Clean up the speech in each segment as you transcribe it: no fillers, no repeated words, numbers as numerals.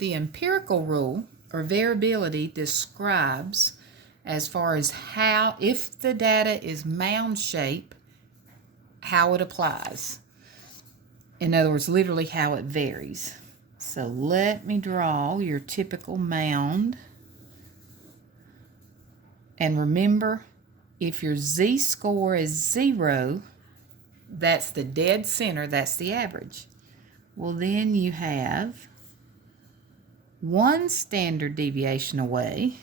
The empirical rule or variability describes as far as how, if the data is mound shape, how it applies. In other words, literally how it varies. So let me draw your typical mound. And remember, if your z-score is 0, that's the dead center, that's the average. Well, then you have 1 standard deviation away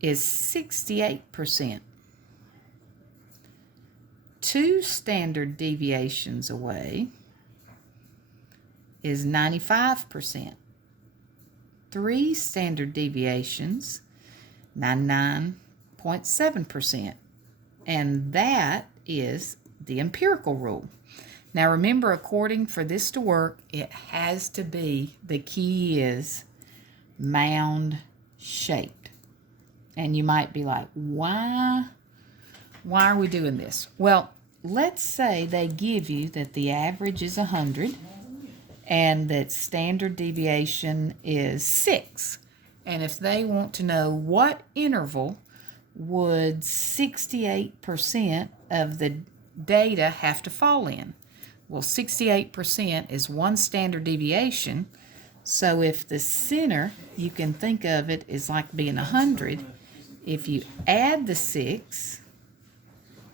is 68%. 2 standard deviations away is 95%. 3 standard deviations, 99.7%. And that is the empirical rule. Now remember, according for this to work, it has to be, the key is mound shaped. And you might be like, why are we doing this? Well, let's say they give you that the average is 100 and that standard deviation is 6. And if they want to know what interval would 68% of the data have to fall in? Well, 68% is 1 standard deviation. So if the center, you can think of it as like being 100. If you add the 6,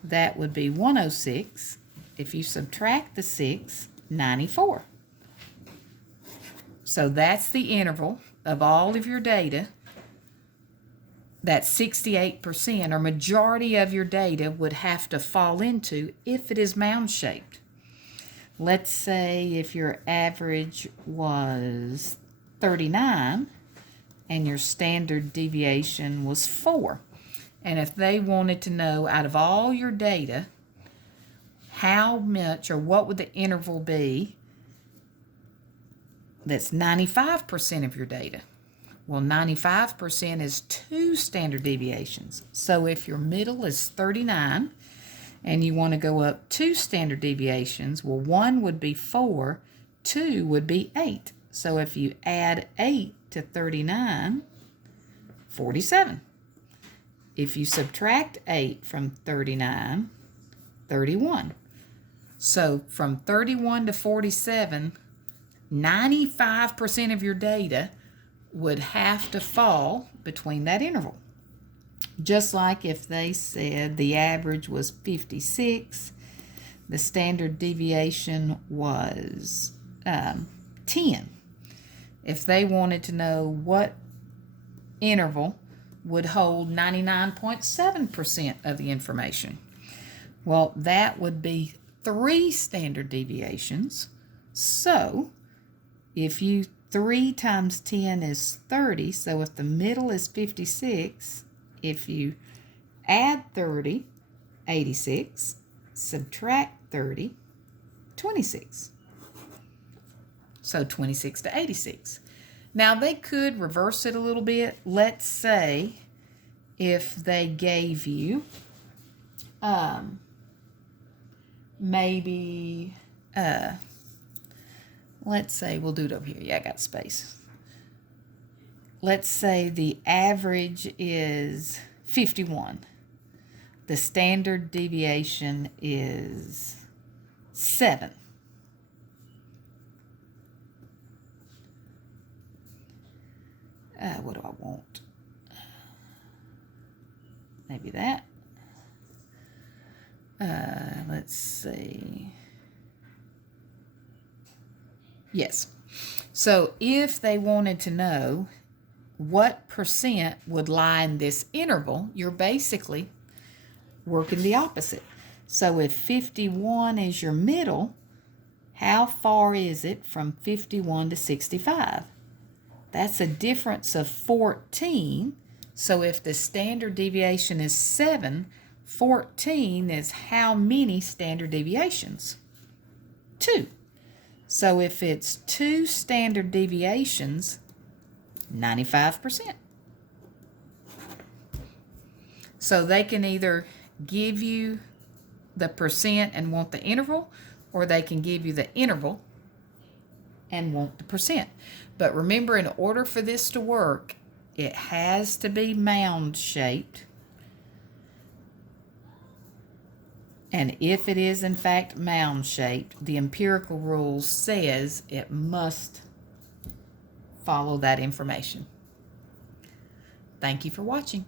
that would be 106. If you subtract the 6, 94. So that's the interval of all of your data. That 68% or majority of your data would have to fall into if it is mound shaped. Let's say if your average was 39 and your standard deviation was 4. And if they wanted to know out of all your data, how much or what would the interval be that's 95% of your data? Well, 95% is 2 standard deviations. So if your middle is 39 and you want to go up 2 standard deviations, well, 1 would be 4, 2 would be 8. So if you add 8 to 39, 47. If you subtract 8 from 39, 31. So from 31 to 47, 95% of your data would have to fall between that interval. Just like if they said the average was 56, the standard deviation was 10. If they wanted to know what interval would hold 99.7% of the information, well, that would be 3 standard deviations. So if 3 times 10 is 30, so if the middle is 56, if you add 30, 86, subtract 30, 26. So 26 to 86. Now they could reverse it a little bit. Let's say if they gave you maybe, let's say we'll do it over here. Yeah, I got space. Let's say the average is 51. The standard deviation is 7. What do I want? Maybe that. Let's see. Yes. So if they wanted to know what percent would lie in this interval, you're basically working the opposite. So if 51 is your middle, how far is it from 51 to 65? That's a difference of 14. So if the standard deviation is 7, 14 is how many standard deviations? 2. So if it's 2 standard deviations, 95%. So they can either give you the percent and want the interval, or they can give you the interval and want the percent. But remember, in order for this to work, it has to be mound shaped. And if it is in fact mound shaped, the empirical rule says it must follow that information. Thank you for watching.